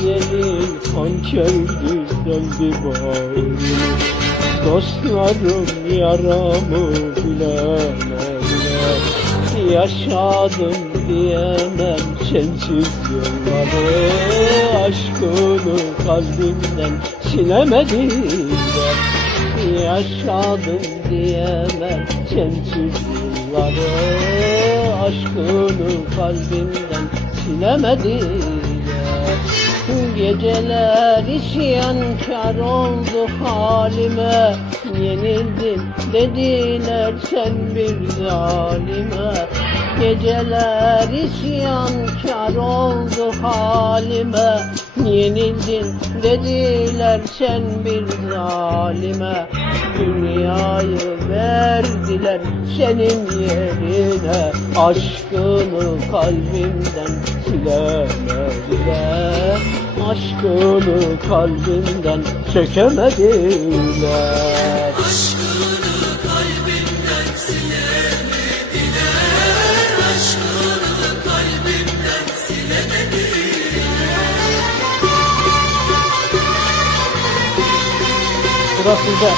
Gözlerin hançerdi deldi bağrımı Dostlarım yaramı bilemediler. Yaşadım diyemem sensiz yılları. Aşkını kalbimden silemediler Yaşadım diyemem sensiz yılları. Aşkını kalbimden silemediler Geceler isyankar oldu halime. Yenildin dediler sen bir zalime. Geceler isyankar oldu halime. Yenildin dediler sen bir zalime. Dünyayı verdiler senin yerine. Aşkını kalbimden silemediler Aşkını kalbimden sökemediler Aşkını kalbimden silemediler Aşkını kalbimden silemediler Sıra sizde.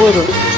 Buyurun.